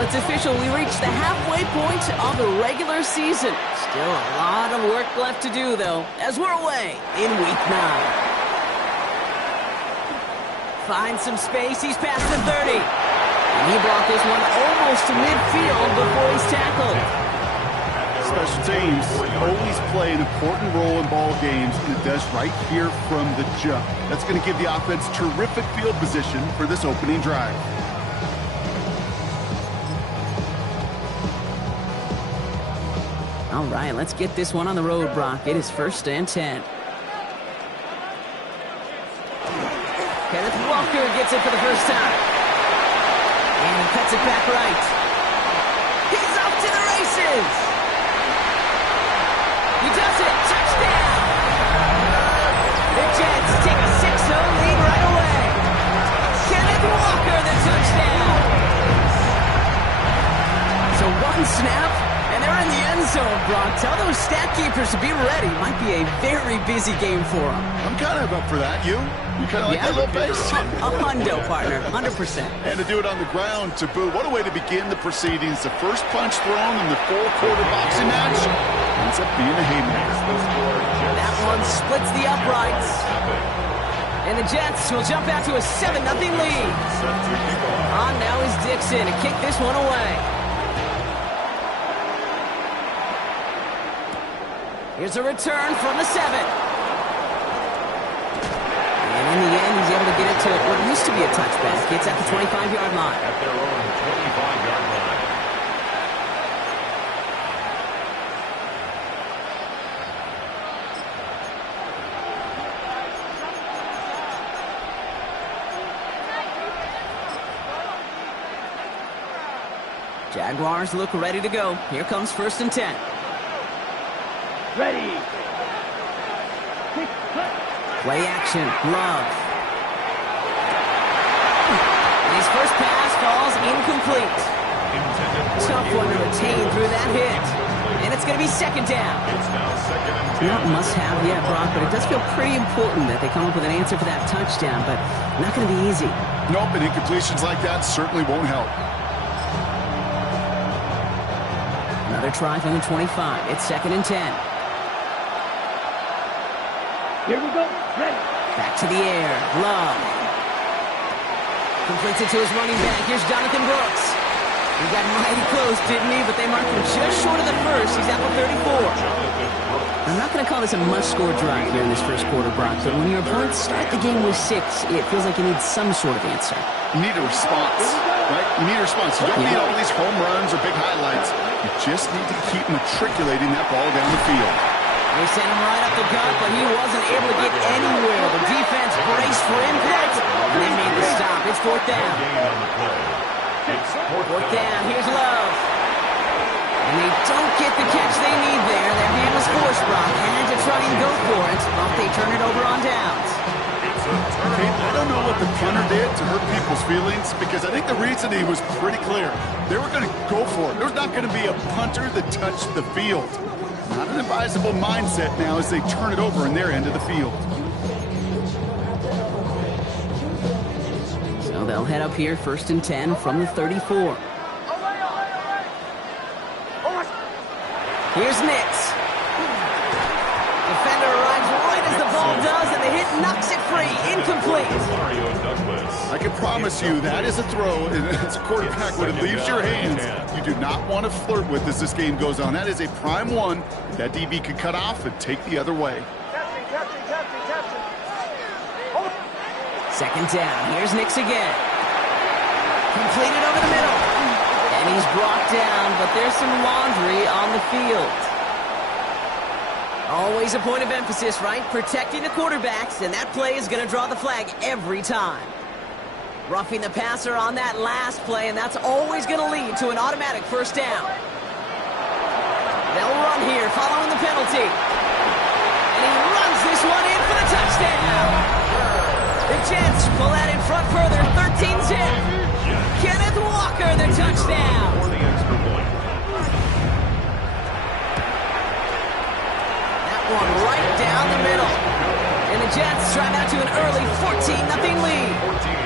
Well, it's official. We reached the halfway point of the regular season. Still a lot of work left to do, though, as we're away in Week 9. Finds some space. He's past the 30. And he brought this one almost to midfield before he's tackled. Special teams always play an important role in ball games, and it does right here from the jump. That's going to give the offense terrific field position for this opening drive. All right, let's get this one on the road, Brock. It is 1st and 10. Kenneth Walker gets it for the first time. And he cuts it back right. He's off to the races. He does it. Touchdown. The Jets take a 6-0 lead right away. Kenneth Walker, the touchdown. So one snap, and they're in the end zone, Brock. Tell those stat keepers to be ready. Might be a very busy game for them. I'm kind of up for that. You kind of like that little pace? A hundo, partner. 100%. And to do it on the ground, to boot. What a way to begin the proceedings. The first punch thrown in the 4-quarter boxing match ends up being a haymaker. That one splits the uprights. And the Jets will jump out to a 7-0 lead. On now is Dixon to kick this one away. Here's a return from the 7. And in the end, he's able to get it to what used to be a touchback. It's at the 25-yard line. At their own 25-yard line. Jaguars look ready to go. Here comes 1st and 10. Ready. Play action. Love. And his first pass falls incomplete. Tough one to retain through that hit. And it's going to be 2nd down. It's now 2nd and 10. Not must have yet, Brock, but it does feel pretty important that they come up with an answer for that touchdown, but not going to be easy. Nope, and incompletions like that certainly won't help. Another try from the 25. It's 2nd and 10. Here we go. Ready. Back to the air. Love. Completes it to his running back. Here's Jonathan Brooks. He got mighty close, didn't he? But they marked him just short of the first. He's at the 34. I'm not going to call this a must-score drive here in this first quarter, Brock, but when your opponents start the game with 6, it feels like you need some sort of answer. You need a response, right? You need a response. You don't need all these home runs or big highlights. You just need to keep matriculating that ball down the field. They sent him right up the gut, but he wasn't able to get anywhere. The defense braced for impact, and they made the stop. It's 4th down. Fourth down. Here's Love. And they don't get the catch they need there. Their hand was forced, Brock. Had to try and go for it, but they turn it over on downs. I don't know what the punter did to hurt people's feelings, because I think the reasoning was pretty clear. They were going to go for it. There's not going to be a punter that touched the field. Not an advisable mindset now as they turn it over in their end of the field. So they'll head up here 1st and 10 from the 34. Here's Nix. Defender arrives right as the ball does, and the hit knocks it free. Incomplete. I can promise you that is a throw, and it's a quarterback when it leaves your hands. You do not want to flirt with as this game goes on. That is a prime one. That DB could cut off and take the other way. 2nd down. Here's Nix again. Completed over the middle. And he's brought down, but there's some laundry on the field. Always a point of emphasis, right? Protecting the quarterbacks, and that play is going to draw the flag every time. Roughing the passer on that last play, and that's always going to lead to an automatic 1st down. They'll run here following the penalty. And he runs this one in for the touchdown. The Jets pull that in front further, 13-10. Kenneth Walker, the touchdown. That one right down the middle. And the Jets drive out to an early 14-0 lead. 14.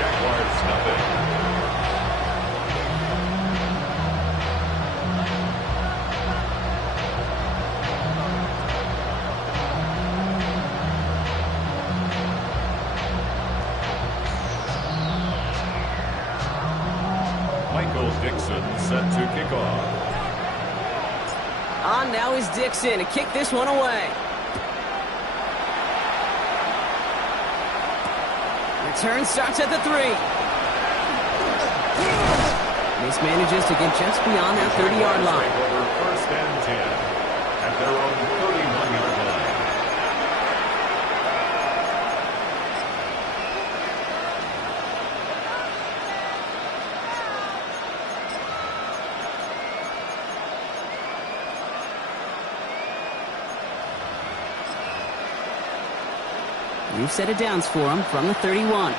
Jaguars nothing. Michael Dixon set to kick off. On now is Dixon to kick this one away. Return starts at the 3. Mismanages to get just beyond that 30-yard line. First and 10 at their own 31-yard line. New set of downs for him from the 31.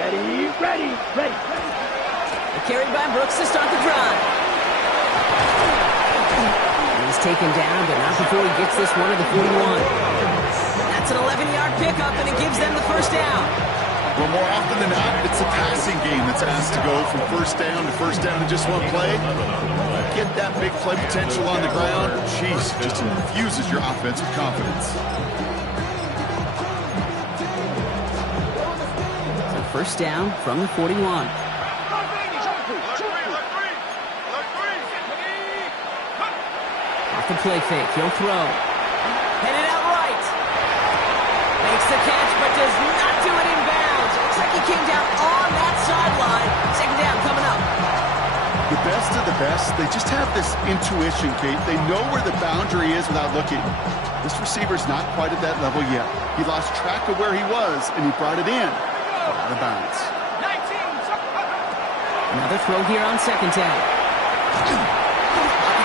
Ready. Carried by Brooks to start the drive. He's taken down, but not before he gets this one to the 41. That's an 11-yard pickup, and it gives them the first down. Well, more often than not, it's a passing game that's asked to go from first down in just one play. Get that big play potential on the ground. Jeez, just infuses your offense with confidence. So first down from the 41. Off the play fake, he'll throw. Headed out right. Makes the catch, but does not do it in bounds. Looks like he came down on that sideline. Second down coming up. The best of the best, they just have this intuition, Kate. They know where the boundary is without looking. This receiver's not quite at that level yet. He lost track of where he was, and he brought it in. Out of bounds. Another throw here on second down. He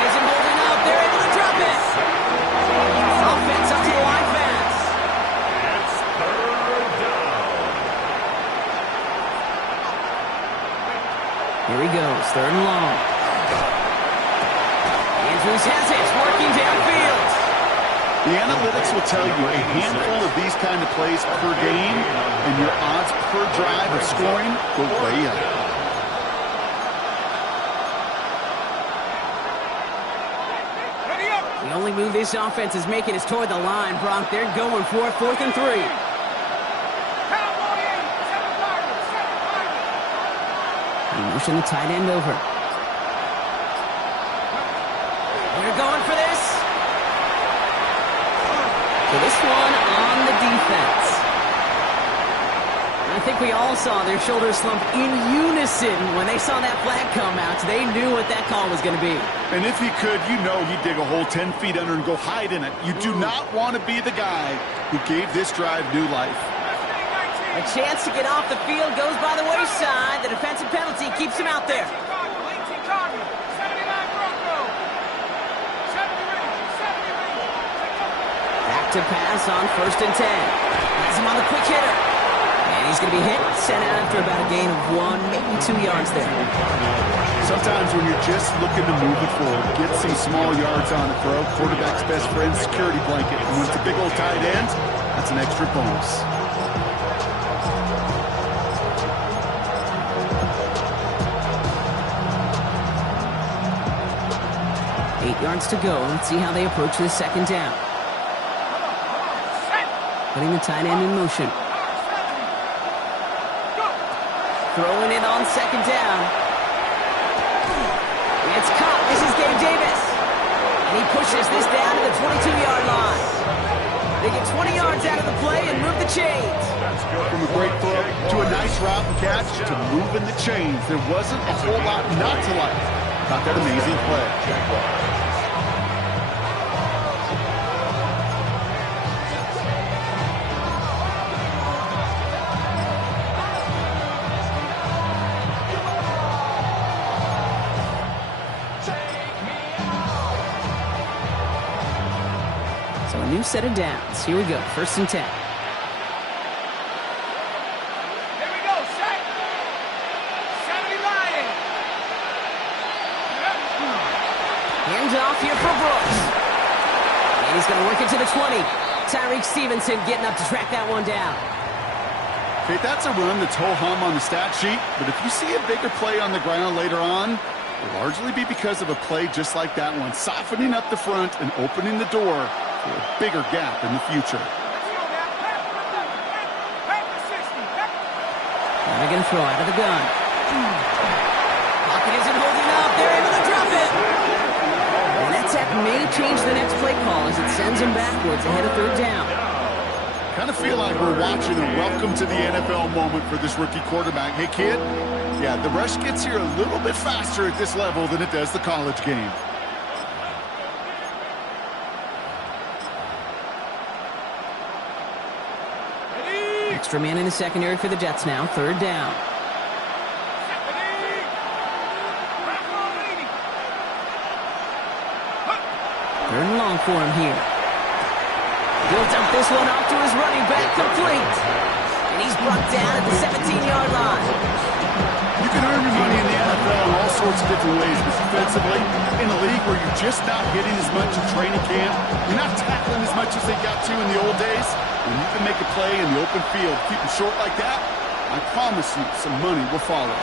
isn't holding up. They're able to drop it. Offense up to the line fast. It's third down. Here he goes, third and long. Andrews has it, working downfield. The analytics will tell you a handful of these kind of plays per game, and your odds per drive of scoring go way up. The only move this offense is making is toward the line, Bronk. They're going for it, 4th and 3. Motion the tight end over. They're going for this. So this one on the defense. I think we all saw their shoulders slump in unison when they saw that flag come out. They knew what that call was going to be. And if he could, you know he'd dig a hole 10 feet under and go hide in it. You do not want to be the guy who gave this drive new life. A chance to get off the field goes by the wayside. The defensive penalty keeps him out there. Back to pass on 1st and 10. Has him on the quick hitter. And he's going to be hit, sent out after about a gain of 1, maybe 2 yards there. Sometimes when you're just looking to move it forward, get some small yards on the throw, quarterback's best friend, security blanket. And when it's a big old tight end, that's an extra bonus. 8 yards to go. Let's see how they approach this second down. Putting the tight end in motion. Throwing it on second down. It's caught. This is Gabe Davis. And he pushes this down to the 22-yard line. They get 20 yards out of the play and move the chains. From a great throw to a nice route and catch to moving the chains. There wasn't a whole lot not to like about that amazing play. So a new set of downs. Here we go. 1st and 10. Off here for Brooks. And he's going to work it to the 20. Tyreek Stevenson getting up to track that one down. Okay, that's a run that's ho-hum on the stat sheet, but if you see a bigger play on the ground later on, it'll largely be because of a play just like that one, softening up the front and opening the door for a bigger gap in the future. Now they're going to throw out of the gun. Pocket isn't holding up. They're able to drop it. And that sack may change the next play call as it sends them backwards ahead of third down. Kind of feel like we're watching a welcome to the NFL moment for this rookie quarterback. Hey, kid, yeah, the rush gets here a little bit faster at this level than it does the college game. Extra man in the secondary for the Jets now. Third down. Third and long for him here. He'll dump this one off to his running back, complete. And he's brought down at the 17-yard line. You can earn your money in the NFL in all sorts of different ways, but defensively, in a league where you're just not hitting as much in training camp, you're not tackling as much as they got to in the old days, when you can make a play in the open field, keep it short like that, I promise you some money will follow.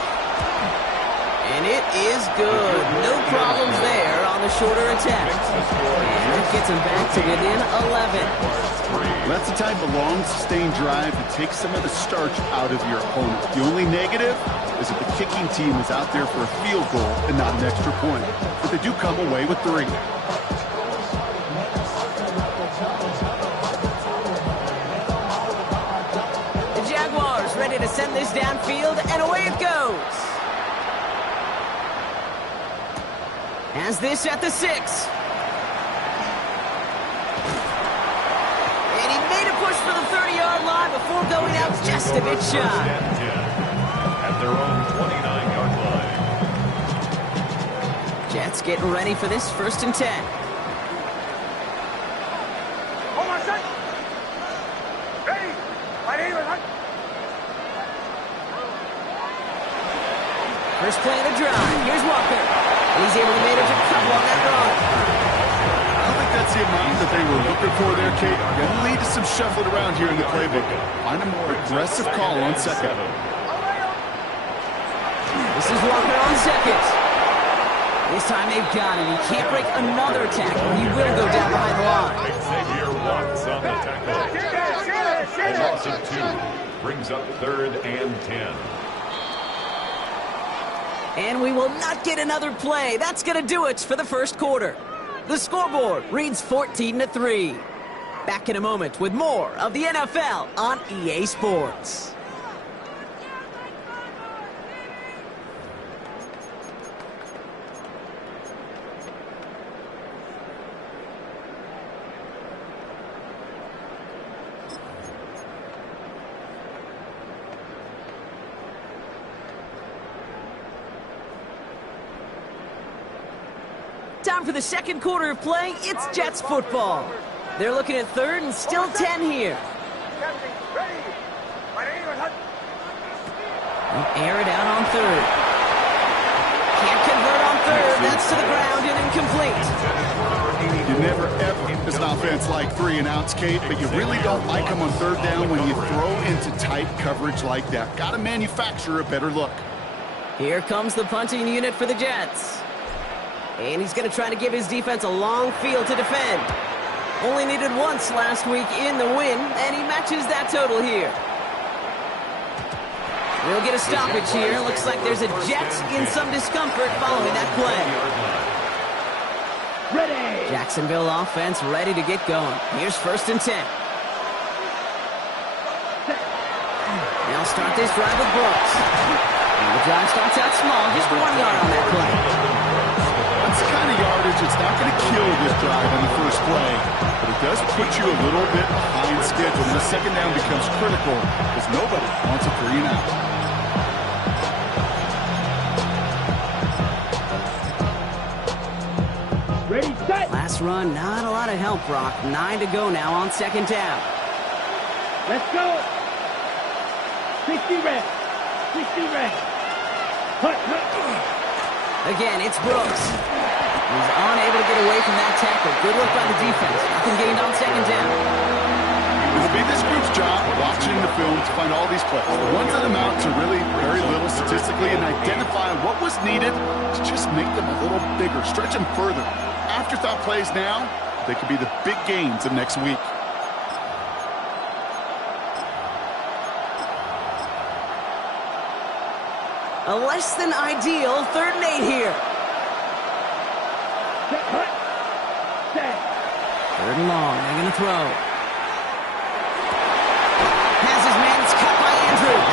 And it is good. No problems there on the shorter attempt. And that gets him back to within 11. That's the type of long, sustained drive that takes some of the starch out of your opponent. The only negative is that the kicking team is out there for a field goal and not an extra point. But they do come away with 3. The Jaguars ready to send this downfield, and away it goes. Has this at the 6. And he made a push for the 30-yard line before going out just a bit shy. At their own 29-yard line. Jets getting ready for this 1st and 10. First play of the drive. Here's Walker. And he's able to manage a couple on that run. I don't think that's the amount that they were looking for there, Kate. Going to lead to some shuffling around here in the playbook. Find a more aggressive call on second. This is Walker on second. This time they've got him. He can't break another tackle. He will go down behind the line. Xavier Watts on the tackle. A loss of 2 brings up 3rd and 10. And we will not get another play. That's going to do it for the first quarter. The scoreboard reads 14-3. Back in a moment with more of the NFL on EA Sports. Time for the second quarter of play. It's Jets football. They're looking at 3rd and still 10 here. They'll air it out on 3rd. Can't convert on 3rd. That's to the ground and incomplete. You never, ever, as an offense, like 3 and outs, Kate, but you really don't like them on 3rd down when you throw into tight coverage like that. Got to manufacture a better look. Here comes the punting unit for the Jets. And he's going to try to give his defense a long field to defend. Only needed once last week in the win, and he matches that total here. We'll get a stoppage here. Looks like there's a Jets in some discomfort following that play. Ready. Jacksonville offense ready to get going. Here's 1st and 10. They'll start this drive with Brooks. And the drive starts out small, just 1 yard on that play. That's the kind of yardage that's not going to kill this drive on the first play, but it does put you a little bit behind schedule. And the 2nd down becomes critical because nobody wants a 3 and out. Ready, set. Last run, not a lot of help, Brock. 9 to go now on 2nd down. Let's go. 60 red. 60 red. Hut, hut. Again, it's Brooks. He's unable to get away from that tackle. Good work by the defense. Nothing gained on 2nd down. It'll be this group's job watching the film to find all these plays. The ones that amount to really very little statistically and identify what was needed to just make them a little bigger, stretch them further. Afterthought plays now, they could be the big gains of next week. A less than ideal 3rd and 8 here. Hut. Set. 3rd and long. They're going to throw. Has his man. It's cut by Andrews.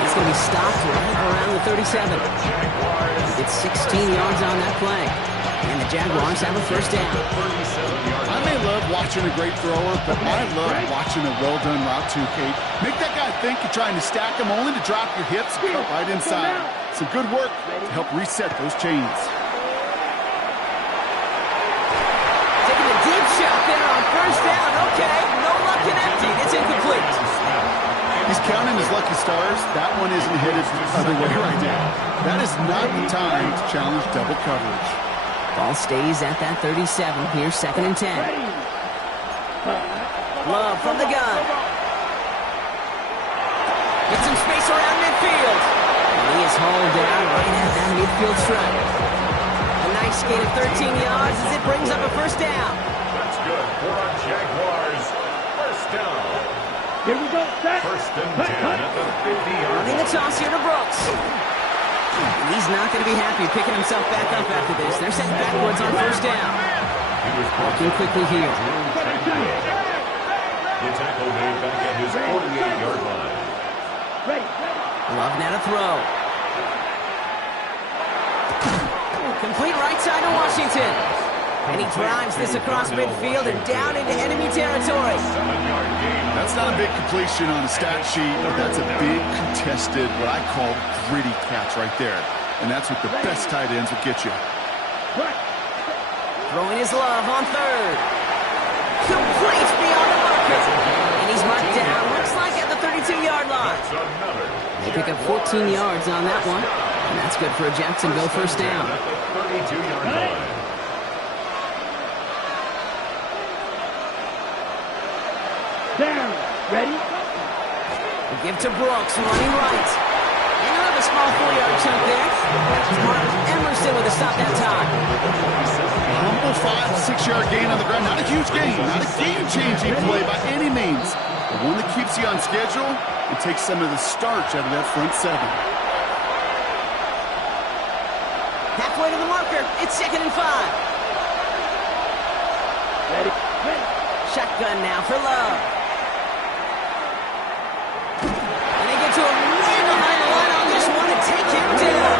He's going to be stopped right around the 37. He gets 16 yards on that play. And the Jaguars have a 1st down. I may love watching a great thrower, but I love watching a well-done route too, Kate. Make that guy think you're trying to stack him only to drop your hips and cut right inside. Some good work to help reset those chains. Taking a deep shot there on 1st down. Okay, no luck connecting. It's incomplete. He's counting his lucky stars. That one isn't headed the other way right now. That is not the time to challenge double coverage. Ball stays at that 37. Here's 2nd and 10. Love from the gun. Gets some space around midfield. And he is hauled down right at that midfield stripe. A nice gain of 13 yards as it brings up a 1st down. That's good for our Jaguars. 1st down. Here we go. Set. 1st and 10 at the 50-yard Running the toss here to Brooks. And he's not going to be happy picking himself back up after this. They're sent backwards on 1st down. He was Walking quickly here. The tackle made back at his 48-yard line. Ready. Love now to throw. Complete right side to Washington. And he drives this across midfield and down into enemy territory. 7-yard gain. That's not a big completion on a stat sheet, but that's a big contested, what I call gritty catch right there. And that's what the best tight ends will get you. Throwing his Love on 3rd. Complete beyond the marker. And he's marked down, looks like at the 32-yard line. That's another. They pick up 14 yards on that one. And that's good for a Jacksonville 1st down. At the 32-yard line. Down. Ready. A give to Brooks, running right. And he'll have a small 4-yard chunk there. Martin Emerson with a stop that time. Humble 5-6-yard gain on the ground. Not a huge gain, not a game-changing play by any means. But one that keeps you on schedule and takes some of the starch out of that front 7. Halfway to the marker. It's 2nd and 5. Ready. Shotgun now for Love. And they get to him right behind the line on this one and take him down.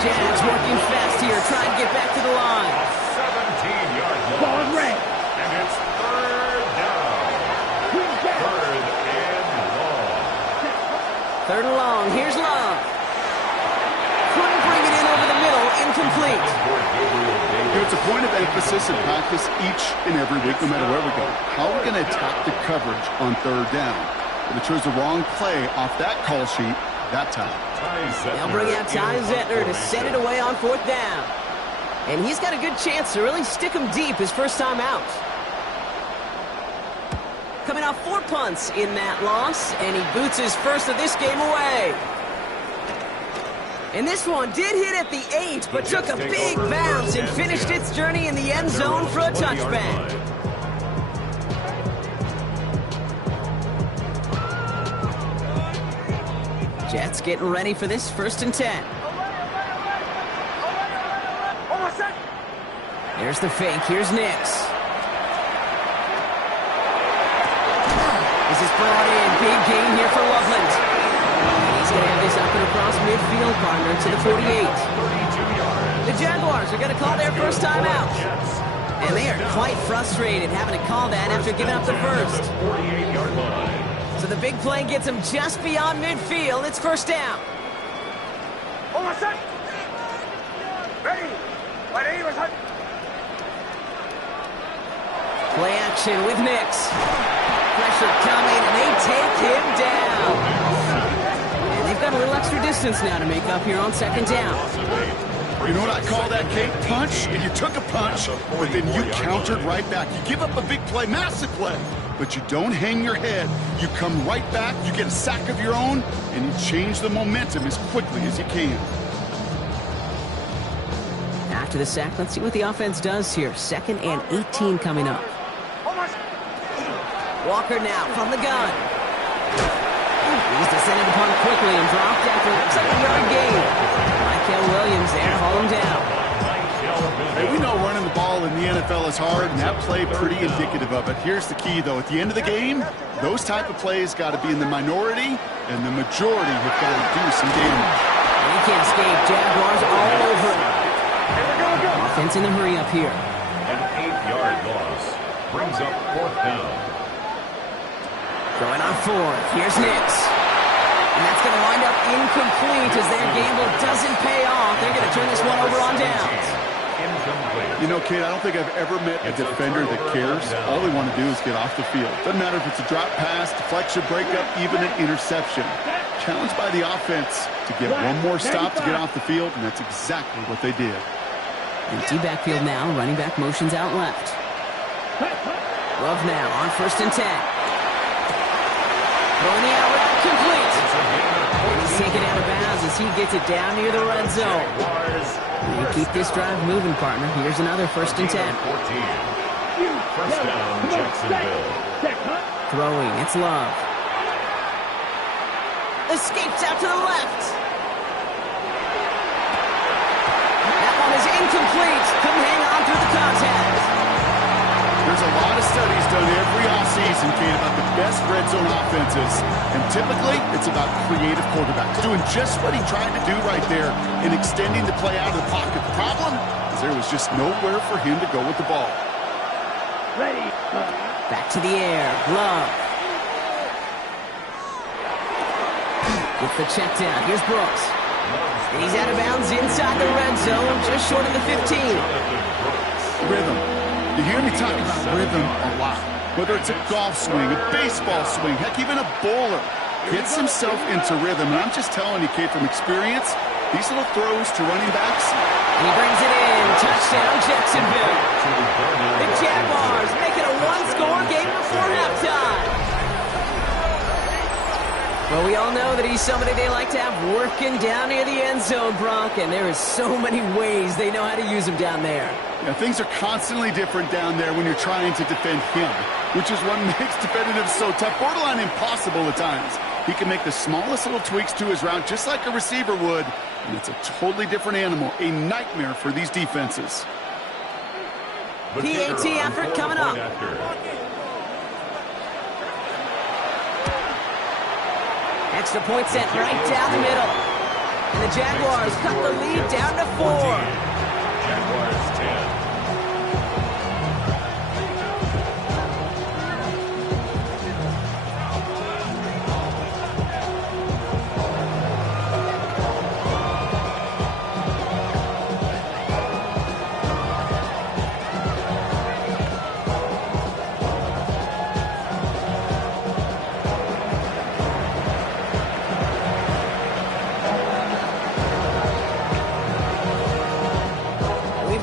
Jags working fast here, trying to get back to the line. 17-yard line. Ball red. And it's 3rd down. 3rd and long. 3rd and long. Here's Love. Couldn't bring it in over the middle. Incomplete. It's a point of emphasis in practice each and every week, no matter where we go. How are we going to attack the coverage on 3rd down? But they chose the wrong play off that call sheet that time. They'll bring out Ty Zettner to set it away on 4th down. And he's got a good chance to really stick him deep his first time out. Coming off 4 punts in that loss, and he boots his first of this game away. And this one did hit at the 8, but took a big bounce and finished its journey in the end zone for a touchback. Jets getting ready for this 1st and 10. There's the fake. Here's Nix. This is brought in. Big gain here for Loveland. He's going to have this up and across midfield, partner, to the 48. The Jaguars are going to call their first time out. And they are quite frustrated having to call that after giving up the first. 48-yard line. So the big play gets them just beyond midfield. It's 1st down. Play action with Nix. Pressure coming, and they take him down. And they've got a little extra distance now to make up here on 2nd down. You know what I call that, Kate? Punch. And you took a punch, but then you countered right back. You give up a big play, massive play, but you don't hang your head. You come right back, you get a sack of your own, and you change the momentum as quickly as you can. After the sack, let's see what the offense does here. 2nd and 18 coming up. Walker now from the gun. He's descended upon quick quickly and dropped after it looks like a yard gain. Makaveli Williams there to haul him down. Hey, we know running the ball in the NFL is hard, and that play pretty indicative of it. Here's the key, though. At the end of the game, those type of plays got to be in the minority, and the majority have got to do some damage. He can't escape. Jaguars all over him. Offense in the hurry up here. An 8-yard loss brings up 4th down. Going on 4th. Here's Nix. And that's going to wind up incomplete as their gamble doesn't pay off. They're going to turn this one over on downs. Incomplete. You know, Kate, I don't think I've ever met a defender that cares. All they want to do is get off the field. Doesn't matter if it's a drop pass, deflection, breakup, even an interception. Challenged by the offense to get one more stop to get off the field, and that's exactly what they did. Empty backfield now. Running back motions out left. Love now on 1st and 10. Throwing the out route complete. And he's taken out of bounds as he gets it down near the red zone. You keep this drive moving, partner. Here's another 1st and 10. 1st down, Jacksonville. Throwing, it's Love. Escapes out to the left. That one is incomplete. Couldn't hang on through the contact. There's a lot of studies done every offseason, Kate, about the best red zone offenses. And typically, it's about creative quarterbacks doing just what he tried to do right there and extending the play out of the pocket. The problem is there was just nowhere for him to go with the ball. Ready. Back to the air. Love. Gets the check down. Here's Brooks. And he's out of bounds inside the red zone, just short of the 15. Rhythm. You hear me talk about rhythm a lot. Whether it's a golf swing, a baseball swing, heck, even a bowler gets himself into rhythm. And I'm just telling you, Kate, from experience, these little throws to running backs. And he brings it in. Touchdown, Jacksonville. The Jaguars make it a one-score game before halftime. Well, we all know that he's somebody they like to have working down near the end zone, Brock, and there is so many ways they know how to use him down there. Yeah, things are constantly different down there when you're trying to defend him, which is what makes defending him so tough, borderline impossible at times. He can make the smallest little tweaks to his route just like a receiver would, and it's a totally different animal, a nightmare for these defenses. PAT effort coming up. Extra point set right down the middle. And the Jaguars cut the lead down to 4. Jaguars 10.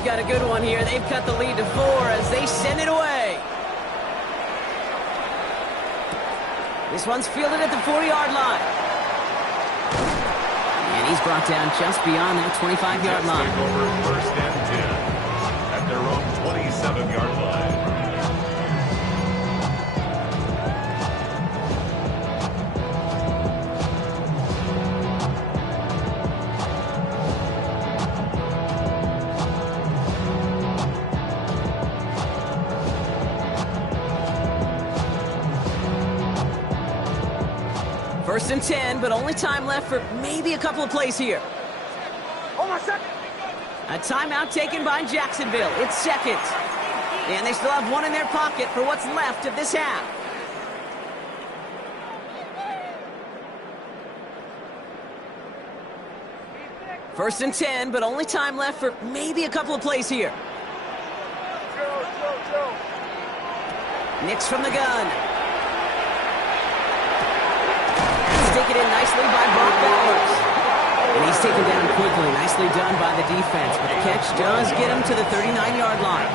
Got a good one here. They've cut the lead to 4 as they send it away. This one's fielded at the 40-yard line. And he's brought down just beyond that 25-yard line. Take over 1st and 10 at their own 27-yard line. First and 10, but only time left for maybe a couple of plays here. A timeout taken by Jacksonville. It's 2nd. And they still have one in their pocket for what's left of this half. First and 10, but only time left for maybe a couple of plays here. Nix from the gun. Taken in nicely by Brock Bowers. And he's taken down quickly. Nicely done by the defense. But the catch does get him to the 39-yard line.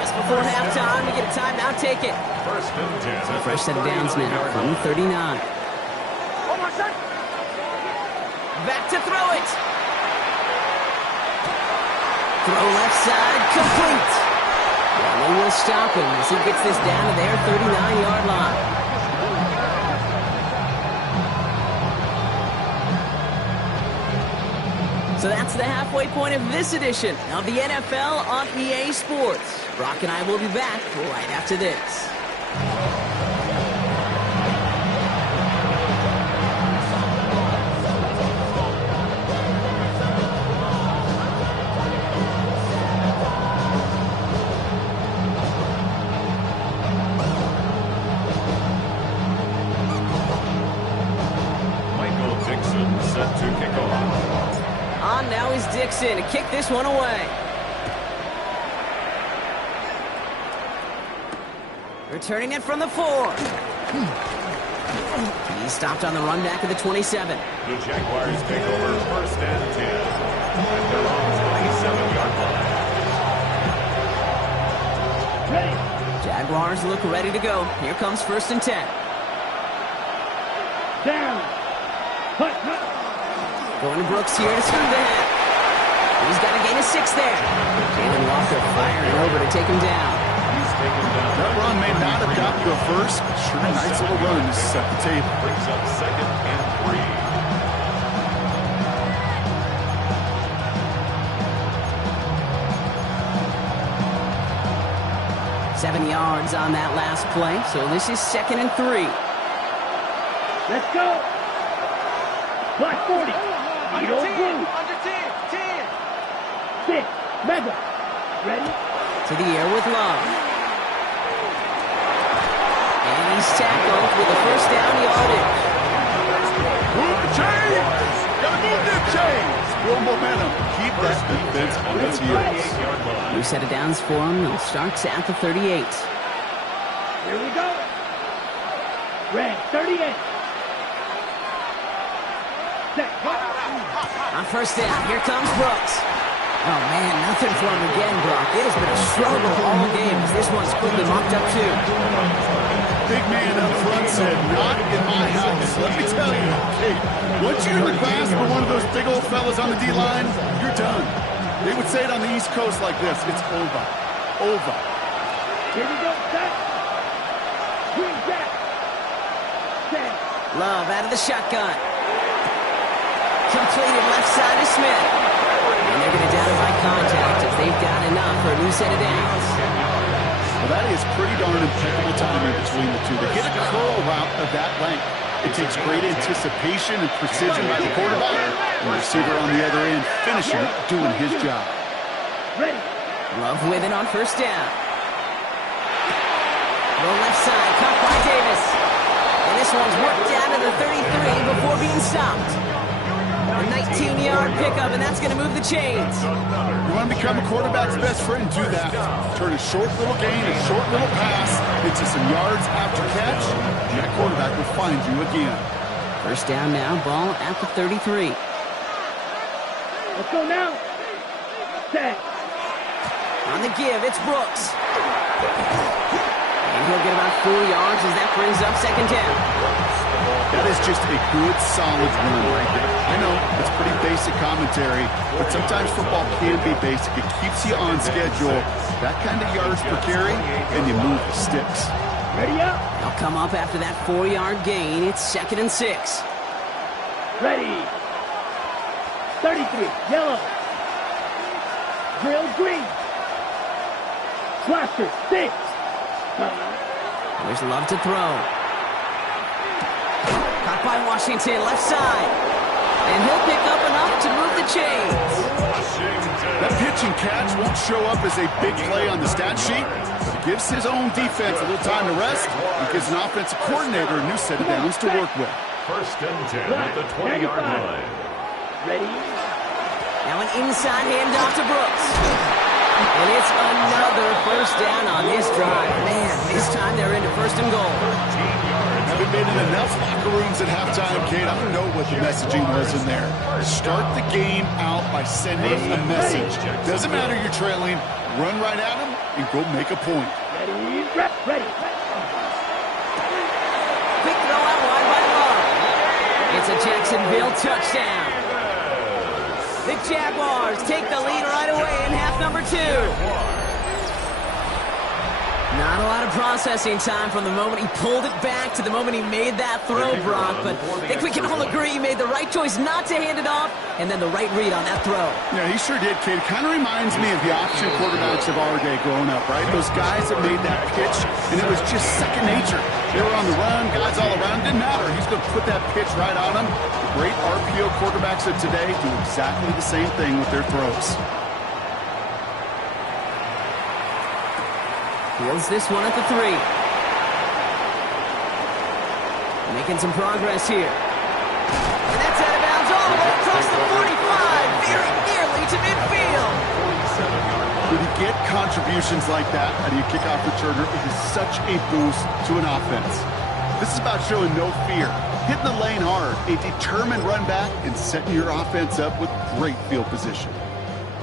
Just before halftime, we get a timeout taken. First and 10. So a fresh set of downs now from the 39. Back to throw it. Throw left side, complete. And they will stop him as he gets this down to their 39-yard line. So that's the halfway point of this edition of the NFL on EA Sports. Brock and I will be back right after this. Set to kick off. On now is Dixon to kick this one away. Returning it from the 4. He's stopped on the run back of the 27. The Jaguars take over 1st and 10 at their own 27-yard line. Ready. Jaguars look ready to go. Here comes 1st and 10. Down. Hut. Going to Brooks here to smooth ahead. He's got a gain of 6 there. Jalen Walker firing over to take him down. He's taken down. That run may not have got you a first, but sure a nice little run to set the table. Brings up 2nd and 3. 7 yards on that last play, so this is 2nd and 3. Let's go. Black 40. Eat old blue. Under 10. 6. Mega. Ready? To the air with Love. And he's tackled with a 1st down yardage. Move the chains! Gotta move them chains! Build momentum. Keep that defense on its heels. New set of downs for him. He starts at the 38. Here we go. Red 38. On 1st down, here comes Brooks. Oh, man, nothing for him again, Brock. It has been a struggle all game as this one's quickly mopped up, too. Big man up front said, not in my house. Let me tell you, hey, once you're in the grasp of one of those big old fellas on the D-line, you're done. They would say it on the East Coast like this, it's over. Over. Here we go, set. Swing back. Set. Love out of the shotgun. Completed left side to Smith. And they're going to down him by contact as they've got enough for a new set of downs. Well, that is pretty darn impeccable timing between the two. To get a curl route of that length, it takes great anticipation and precision by the quarterback. And the receiver on the other end finishing it, doing his job. Ready. Love with it on 1st down. Low left side, caught by Davis. And this one's worked down to the 33 before being stopped. A 19-yard pickup, and that's going to move the chains. You want to become a quarterback's best friend, do that. Turn a short little gain, a short little pass into some yards after catch, and that quarterback will find you again. 1st down now, ball at the 33. Let's go now. Set. On the give, it's Brooks. And he'll get about 4 yards as that brings up 2nd down. That is just a good, solid run right there. I know, it's pretty basic commentary, but sometimes football can be basic. It keeps you on schedule. That kind of yards per carry, and you move the sticks. Ready up. They'll come up after that 4-yard gain. It's 2nd and 6. Ready. 33. Yellow. Drill green. Blaster 6. There's Love to throw. Caught by Washington, left side. And he'll pick up enough to move the chains. That pitch and catch won't show up as a big play on the stat sheet, but it gives his own defense a little time to rest and gives an offensive coordinator a new set of downs to work with. 1st and 10 at the 20-yard line. Ready. Now an inside handoff to Brooks. And it's another 1st down on this drive. Man, this time they're into 1st and goal. Haven't been in enough locker rooms at halftime, Kate. I don't know what the messaging was in there. Start the game out by sending a message. Doesn't matter you're trailing. Run right at them and go make a point. Ready. Ready. Quick throw out wide by Love. It's a Jacksonville touchdown. The Jaguars take the lead right away in half number 2. Not a lot of processing time from the moment he pulled it back to the moment he made that throw, Brock. But I think we can all agree he made the right choice not to hand it off, and then the right read on that throw. Yeah, he sure did, kid. Kind of reminds me of the option quarterbacks of our day growing up, right? Those guys that made that pitch, and it was just second nature. They were on the run, guys all around. Didn't matter. He's going to put that pitch right on them. The great RPO quarterbacks of today do exactly the same thing with their throws. Fields this one at the 3. Making some progress here. And that's out of bounds all the way across the 45, very nearly to midfield. When you get contributions like that out of your kickoff returner, it is such a boost to an offense. This is about showing no fear, hitting the lane hard, a determined run back, and setting your offense up with great field position.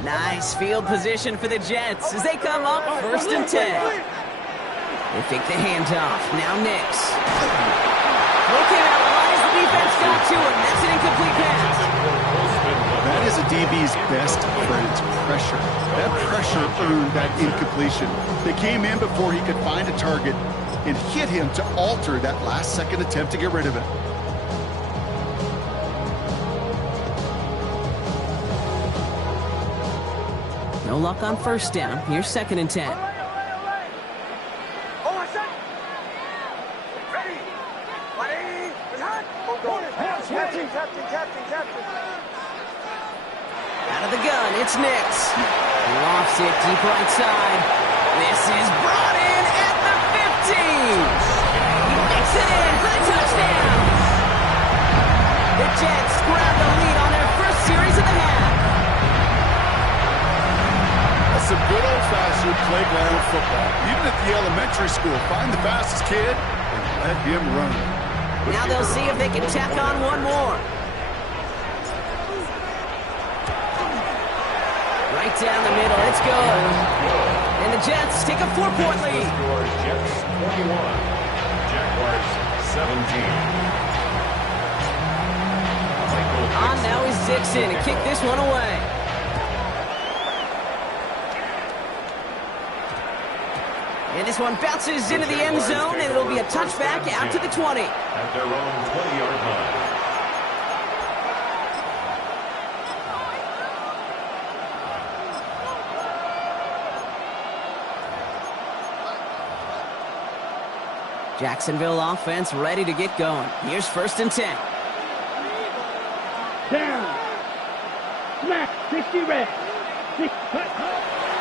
Nice field position for the Jets as they come up 1st and 10. They fake the handoff. Now Nix. Looking out wide as the defense got to him. That's an incomplete pass. That is a DB's best friend, pressure. That pressure earned that incompletion. They came in before he could find a target and hit him to alter that last-second attempt to get rid of it. No luck on 1st down. Here's 2nd and 10. Out of the gun, it's Nix. Lofts it deep right side. This is brought in at the 15. He makes it in for the touchdown. The Jets grab the lead on their first series of the half. Some good old-fashioned playground football. Even at the elementary school, find the fastest kid and let him run. Now they'll see if they can tack on one more. Right down the middle, it's good. And the Jets take a 4-point lead. Jets 21, Jaguars 17. On now is Dixon to kick this one away. And this one bounces into the end zone, and it'll be a touchback out to the 20. At their own 20-yard line. Jacksonville offense ready to get going. Here's 1st and 10. Down. Smack. 60 red.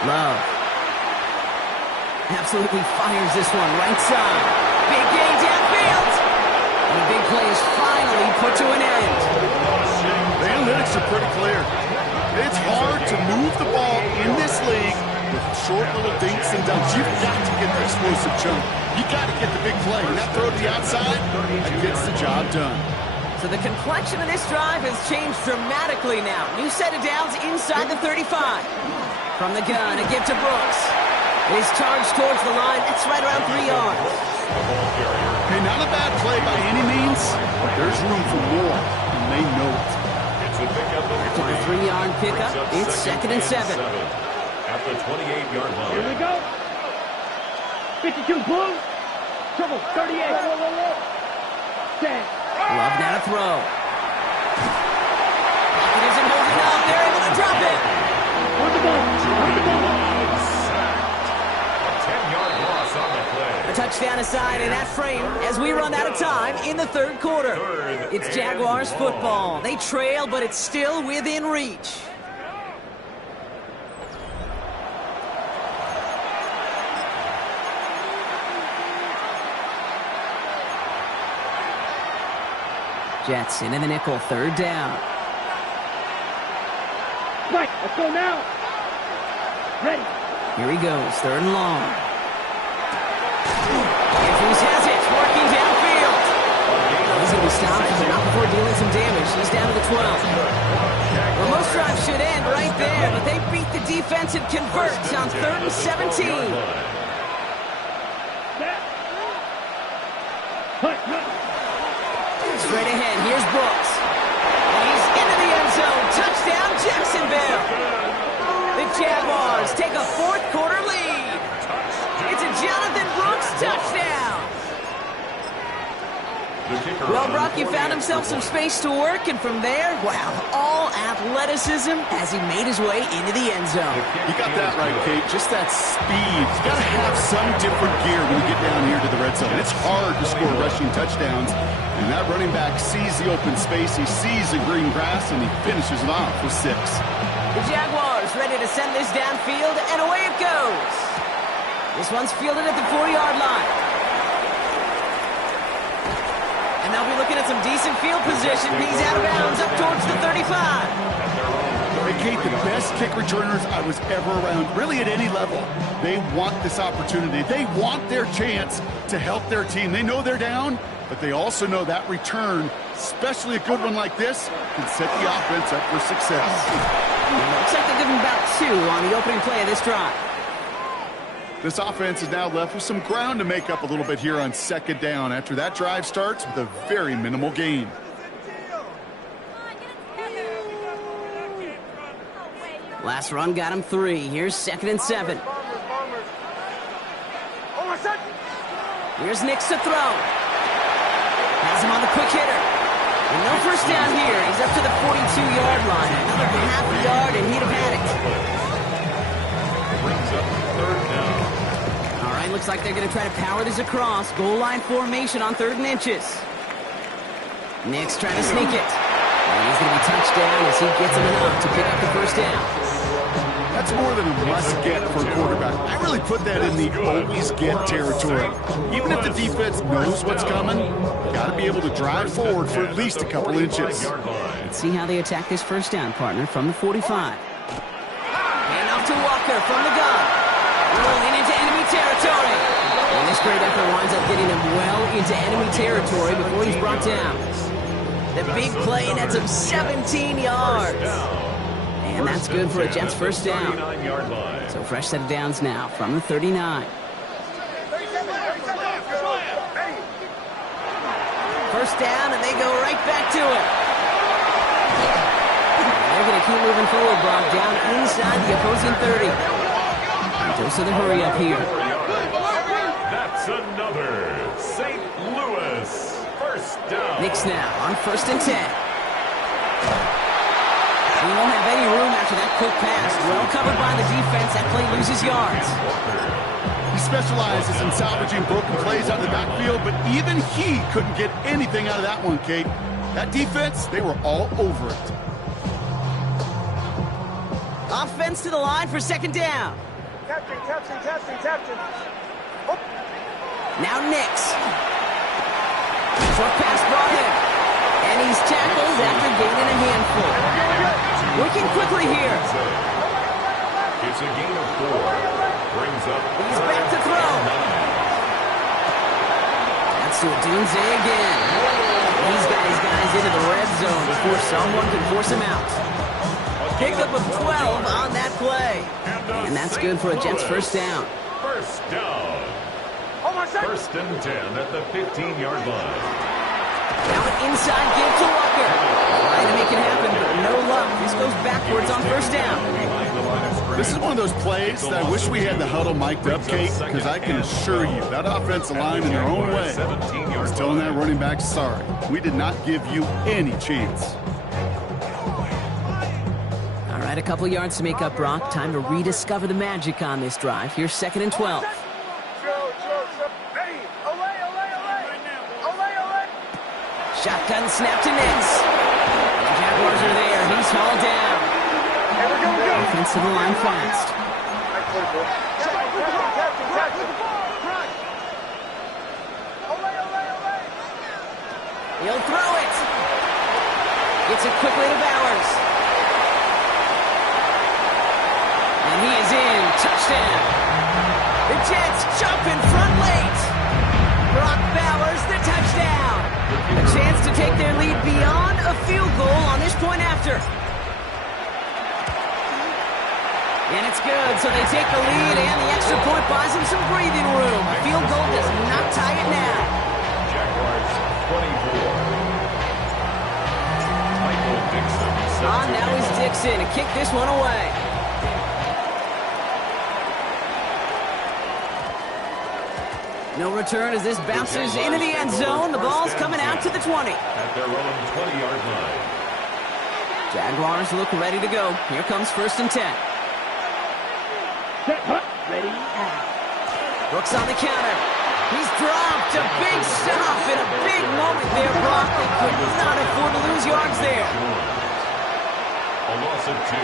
Love. Absolutely fires this one right side. Big gain downfield. And the big play is finally put to an end. The analytics are pretty clear. It's hard to move the ball in this league with short little dinks and dumps. You've got to get the explosive jump. You got to get the big play. And that throw to the outside, that gets the job done. So the complexion of this drive has changed dramatically now. New set of downs inside the 35. From the gun, a give to Brooks. He's charged towards the line. That's right around 3 yards. Hey, not a bad play by any means, but there's room for more, and they know it. After the 3-yard pickup, it's 2nd and 7. At the 28-yard line. Here we go. 52 blue. Trouble. 38. 10. Love now to throw. It isn't holding up. They're able to drop it. On the ball. On the ball. A touchdown aside in that frame as we run out of time in the 3rd quarter. It's Jaguars football. They trail, but it's still within reach. Jets into the nickel, 3rd down. Right, let's go now. Ready. Here he goes, 3rd and long. Andrews has it, working downfield. He's going to be stopped, but not before dealing some damage. He's down to the 12. Well, most drives should end right there, but they beat the defense and converts on 3rd and 17. Straight ahead, here's Brooks. He's into the end zone. Touchdown, Jacksonville. The Jaguars take a 4th quarter lead. It's a Jonathan himself some space to work, and from there, wow, all athleticism as he made his way into the end zone. You got that right, Kate. Just that speed. You got to have some different gear when you get down here to the red zone. It's hard to score rushing touchdowns, and that running back sees the open space, he sees the green grass, and he finishes it off with 6. The Jaguars ready to send this downfield, and away it goes. This one's fielded at the 4-yard line. And they'll be looking at some decent field position. He's out of bounds up towards the 35. Hey, Kate, the best kick returners I was ever around, really at any level, they want this opportunity. They want their chance to help their team. They know they're down, but they also know that return, especially a good one like this, can set the offense up for success. Looks like they're giving about 2 on the opening play of this drive. This offense is now left with some ground to make up a little bit here on 2nd down after that drive starts with a very minimal gain. Last run got him 3. Here's 2nd and 7. Here's Nix to throw. Has him on the quick hitter. And no first down here. He's up to the 42-yard line. Another half a yard, and he'd have had it. Brings up 3rd down. All right, looks like they're going to try to power this across. Goal line formation on 3rd and inches. Nix trying to sneak it. And he's going to be touched down as he gets him enough to pick up the first down. That's more than a must-get for a quarterback. I really put that in the always-get territory. Even if the defense knows what's coming, you got to be able to drive forward for at least a couple inches. Let's see how they attack this first down, partner, from the 45. Hand off to Walker from the gun. Rolling into enemy territory. And this great effort winds up getting him well into enemy territory before he's brought down. The big play nets him 17 yards. And that's good for a Jets first down. So fresh set of downs now from the 39. First down, and they go right back to it. They're going to keep moving forward, Brock, down inside the opposing 30. Dose of the hurry up here. That's another St. Louis first down. Nix now on 1st and 10. He won't have any room after that quick pass. Well covered by the defense. That play loses yards. He specializes in salvaging broken plays out of the backfield, but even he couldn't get anything out of that one, Kate. That defense, they were all over it. Offense to the line for 2nd down. Captain. Oh. Now Nix. Short pass brought in. And he's tackled after gaining a handful. Working quickly here. It's a gain of 4. Brings up. He's back to throw. That's to Odunze again. He's got his guys into the red zone before someone can force him out. Pickup of 12 on that play. And that's good for a Jets first down. First down. 1st and 10 at the 15-yard line. Now an inside give to Walker. Trying to make it happen, but no luck. This goes backwards on first down. This is one of those plays that I wish we had the huddle mic'd up, Kate, because I can assure you that offensive line in their own way is telling that running back, sorry, we did not give you any chance. All right, a couple yards to make up, Brock. Time to rediscover the magic on this drive. Here's 2nd and 12. Shotgun snap to Nix. The Jaguars are there. He's hauled down. Offense to the line fast. He'll throw it. Gets it quickly to Bowers. And he is in. Touchdown. The Jets jump in front late. Brock Bowers, the touchdown. A chance to take their lead beyond a field goal on this point after. And it's good, so they take the lead, and the extra point buys them some breathing room. A field goal does not tie it now. Jaguars 24. Michael Dixon. Now is Dixon to kick this one away. No return as this bounces into the end zone. The ball's coming out to the 20. At their own 20-yard line. Jaguars look ready to go. Here comes 1st and 10. Set, hut, ready, out. Brooks on the counter. He's dropped. A big stop in a big moment there, Brock. They could not afford to lose yards there. A loss of 2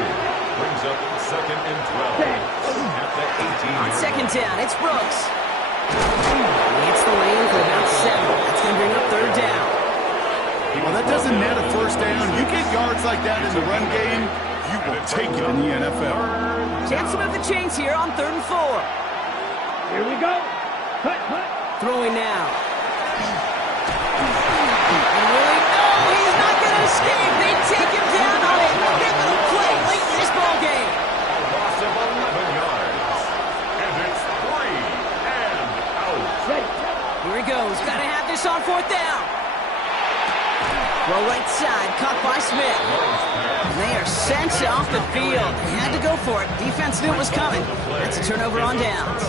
brings up 2nd and 12 at the 18. On 2nd down, it's Brooks. He hits the lane for about 7. That's going to bring up 3rd down. Well, that doesn't net a 1st down. You get yards like that in the run game, you will take it in the NFL. Chance to move the chains here on 3rd and 4. Here we go. Hut, hut. Throwing now. And really, no, he's not going to escape. They take him down on a pivotal play late in this ball game. A loss of 11 yards. And it's 3 and out. Ready. Here he goes. Got to have this on 4th down. Well, right side, caught by Smith. And they are sent off the field. They had to go for it. Defense knew it was coming. That's a turnover on downs.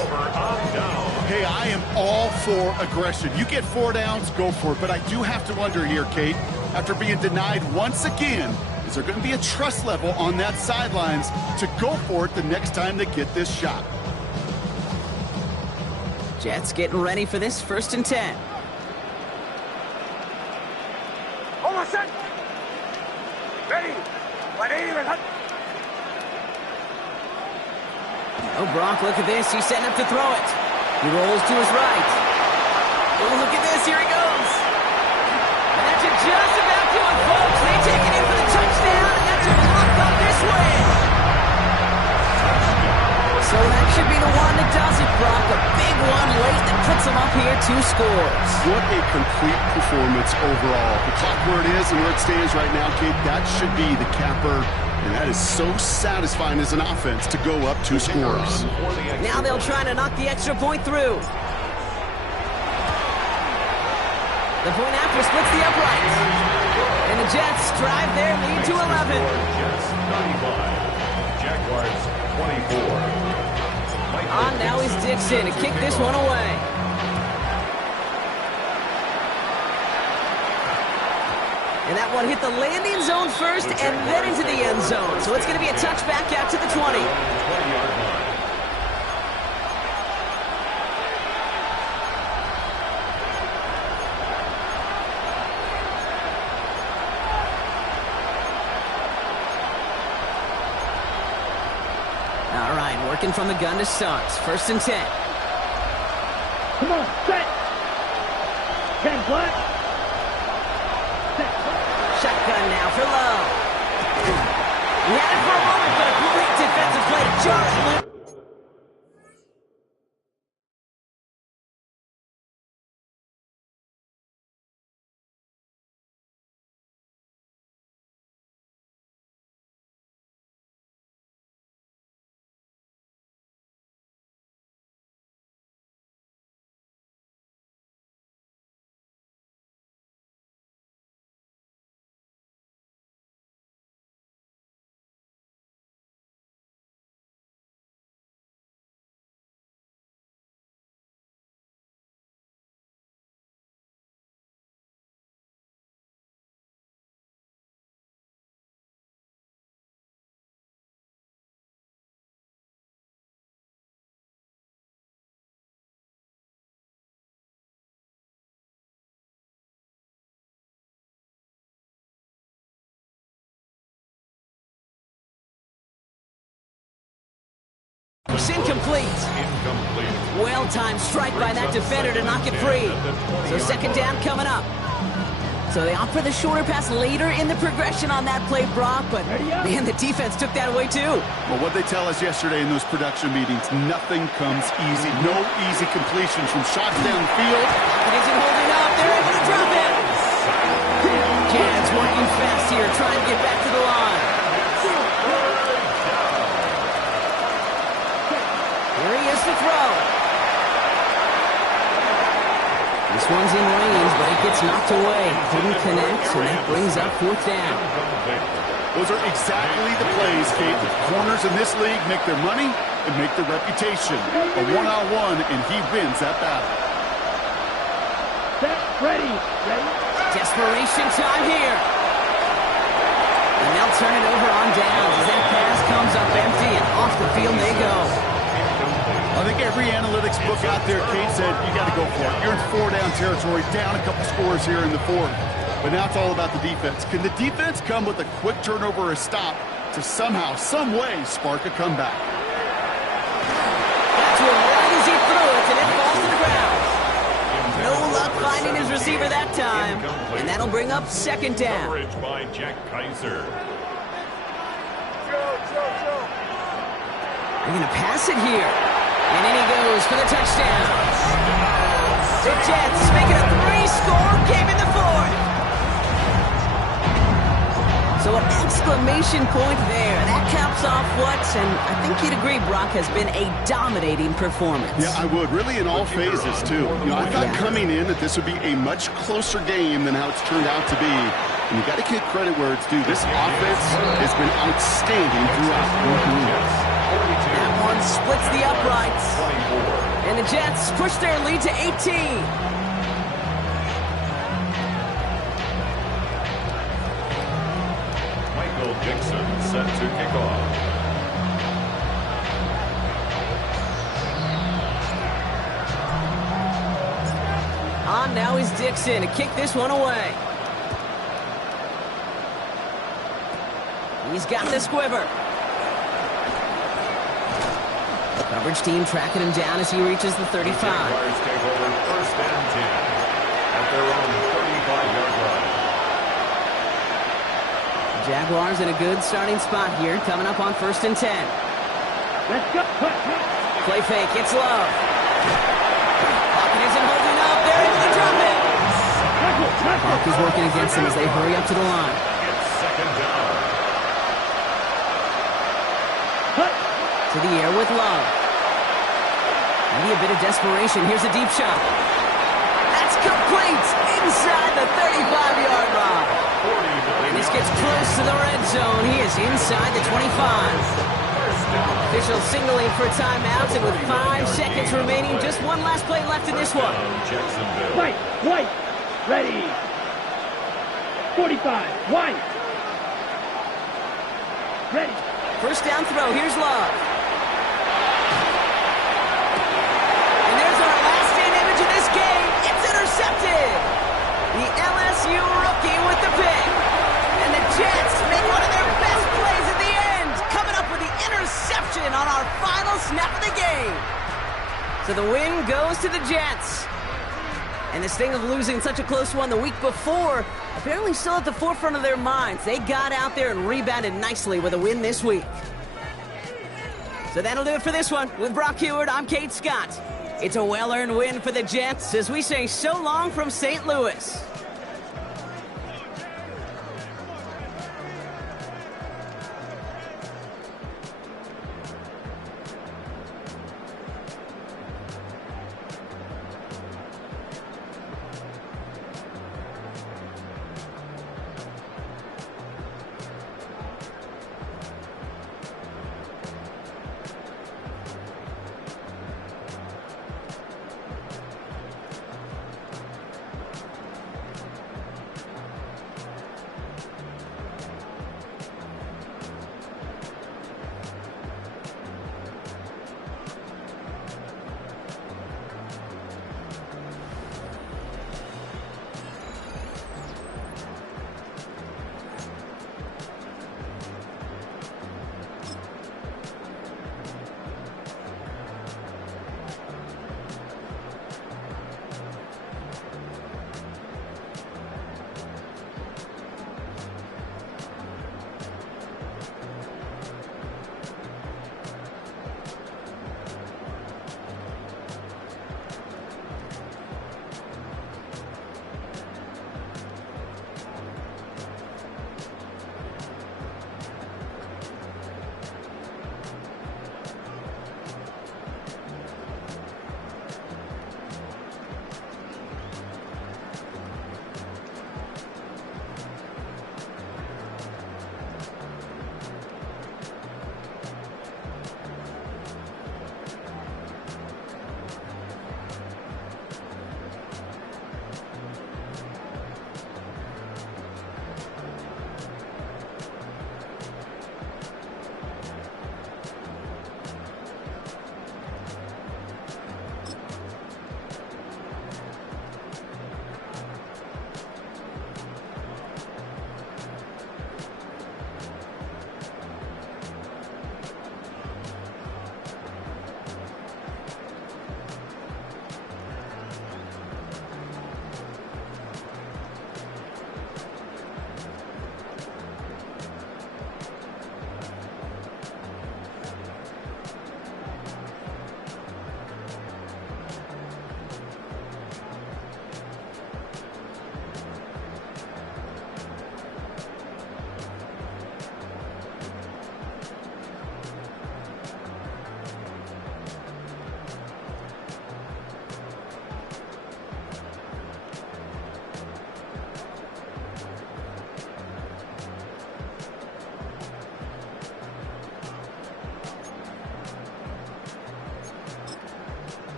Hey, I am all for aggression. You get 4 downs, go for it. But I do have to wonder here, Kate, after being denied once again, is there going to be a trust level on that sidelines to go for it the next time they get this shot? Jets getting ready for this 1st and 10. Almost set. Ready. Oh, Brock, look at this. He's setting up to throw it. He rolls to his right. Oh, look at this. Here he goes. And that's just about to it, folks. They take it in for the touchdown, and that's a block up this way. So that should be the one that does it, Brock. A big one late that puts them up here 2 scores. What a complete performance overall. The clock where it is and where it stands right now, Kate, that should be the capper. And that is so satisfying as an offense to go up 2 scores. Now they'll try to knock the extra point through. The point after splits the uprights. And the Jets drive their lead to 11. Jets 95. Jaguars 24. On now is Dixon to kick this one away. And that one hit the landing zone first and then into the end zone. So it's going to be a touchback out to the 20. 20-yard line. All right, working from the gun to start. 1st and 10. Come on, set. 10 black. Set. Shotgun now for Lowe. He had it for a moment, but a great defensive play to jar it loose. It's incomplete. Incomplete. Well-timed strike by that defender to knock it free. So 2nd down coming up. So they opt for the shorter pass later in the progression on that play, Brock, but man, the defense took that away too. Well, what they tell us yesterday in those production meetings, nothing comes easy. No easy completions from shots down the field. It isn't holding up. They're able to drop it. Jets working fast here, trying to get back to the line. Here he is to throw. This one's in range, but it gets knocked away. Couldn't connect, so that brings up 4th down. Those are exactly the plays, Kate. Corners in this league make their money and make their reputation. A one-on-one, and he wins that battle. Ready. Desperation time here. And they'll turn it over on downs as that pass comes up empty and off the field they go. I think every analytics book out there, Kate said, you got to go for it. You're in 4-down territory, down a couple scores here in the fourth. But now it's all about the defense. Can the defense come with a quick turnover or a stop to somehow, some way, spark a comeback? Got to him right as he threw it, and it falls to the ground. No luck finding his receiver that time, and that'll bring up second down. Coverage by Jack Kaiser. They're going to pass it here. And in he goes for the touchdown. The Jets make it a 3-score game in the fourth. So an exclamation point there. That caps off what, and I think you'd agree, Brock, has been a dominating performance. Yeah, I would. Really in all phases, too. I thought coming in that this would be a much closer game than how it's turned out to be. And you got to give credit where it's due. This offense has been outstanding throughout. That one splits the uprights. And the Jets push their lead to 18. Michael Dixon set to kick off. On now is Dixon to kick this one away. He's got the squiver. Coverage team tracking him down as he reaches the 35. Jaguars take over 1st and 10 at their own 35-yard line. Jaguars in a good starting spot here, coming up on 1st and 10. Let's go. Play fake, it's Love. Pocket isn't holding up, they're able to drop it. Clock is working against them as they hurry up to the line. It's 2nd down. To the air with Love. Maybe a bit of desperation. Here's a deep shot. That's complete inside the 35-yard line. And this gets close to the red zone. He is inside the 25. Officials signaling for timeouts, and with 5 seconds remaining, just one last play left in this one. Jacksonville. White. Ready. 45. White. Ready. First down throw. Here's Love. And there's our last-in image of this game. It's intercepted. The LSU rookie with the pick. And the Jets make one of their best plays at the end, coming up with the interception on our final snap of the game. So the win goes to the Jets. And this thing of losing such a close one the week before, apparently still at the forefront of their minds. They got out there and rebounded nicely with a win this week. So that'll do it for this one. With Brock Heward, I'm Kate Scott. It's a well-earned win for the Jets as we say so long from St. Louis.